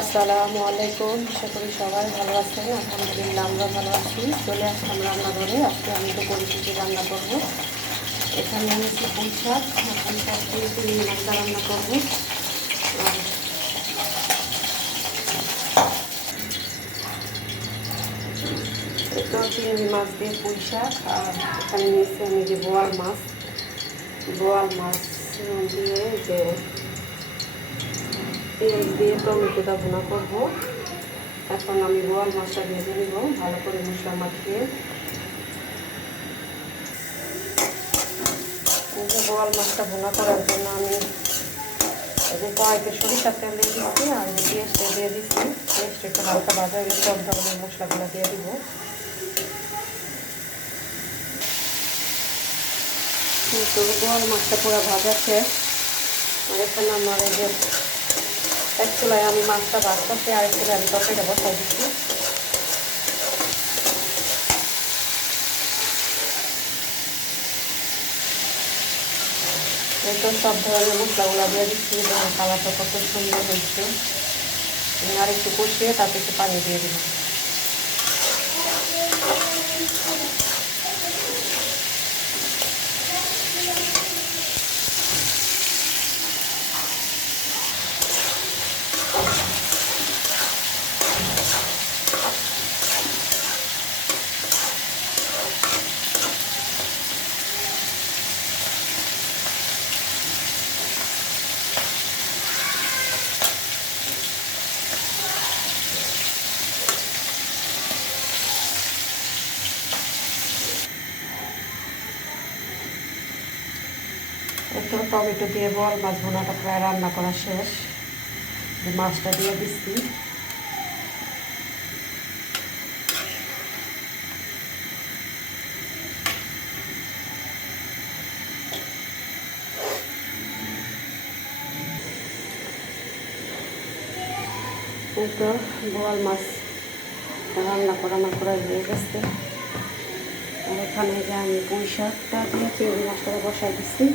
আসসালামু আলাইকুম। আশা করি সবাই ভালো আছেন। আলহামদুলিল্লাহ আমরা ভালো আছি। চলে আসলাম রান্নাঘরে। আজকে আমি তো পরিচিতি রান্না করব। এখানে এনেছি পুঁই শাক দিয়ে চিংড়ি মাছটা রান্না করবো। তো চিংড়ি মাছ দিয়ে পুঁই শাক, আর এখানে নিয়েছি আমি যে বোয়াল মাছ দিয়ে যে পেঁয়াজ দিয়ে টমেটোটা ভুনা করবো। এখন আমি বোয়াল মাছটা ভেজে নিব ভালো করে মশলা মাখিয়ে। বোয়াল মাছটা ভুনা করার জন্য আমি যে কড়াইতে সরিষার তেল দিয়ে দিচ্ছি, আর পেঁয়াজটা দিয়ে দিচ্ছি। পেঁয়াজটা একটু হালকা ভাজা হয়ে সব ধরনের মশলাগুলো দিয়ে দিব। কিন্তু বোয়াল মাছটা পুরো ভাজা শেষ। আর এখানে আমার এই যে এক চুলায় আমি মাছটা ভাজতেছি, আর এক চুলায় আমি তরকারিটা বসাই দিচ্ছি। তো সব ধরনের মশলাগুলো দিয়ে দিচ্ছি। কালারটা কত সুন্দর হয়েছে। আর একটু কষিয়ে তাতে একটু পানি দিয়ে দিব। একটু টমেটো দিয়ে বোয়াল মাছ ভুনাটা প্রায় রান্না করা শেষ। মাছটা দিয়ে দিচ্ছি। তো বোয়াল মাছ রান্না করা আমার প্রায় হয়ে গেছে। আর এখানে যে আমি পুঁই শাকটা দিয়ে চিংড়ি মাছটা বসাই দিচ্ছি।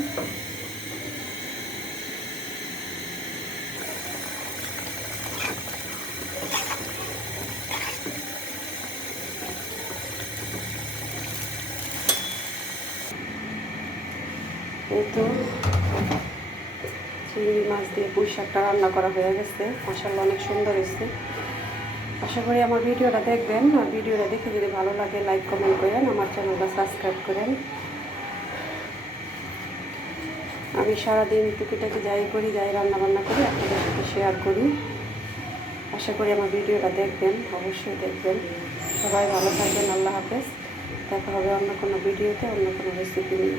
তো চিংড়ি মাছ দিয়ে পুঁই শাকটা রান্না করা হয়ে গেছে। মাশাআল্লাহ অনেক সুন্দর হয়েছে। আশা করি আমার ভিডিওটা দেখবেন। আর ভিডিওটা দেখে যদি ভালো লাগে লাইক কমেন্ট করেন, আমার চ্যানেলটা সাবস্ক্রাইব করেন। আমি সারাদিন টুকিটাকি যাই রান্নাবান্না করি, আপনাদের সাথে শেয়ার করি। আশা করি আমার ভিডিওটা দেখবেন, অবশ্যই দেখবেন। সবাই ভালো থাকবেন। আল্লাহ হাফেজ। দেখা হবে অন্য কোনো ভিডিওতে, অন্য কোনো রেসিপি নিয়ে।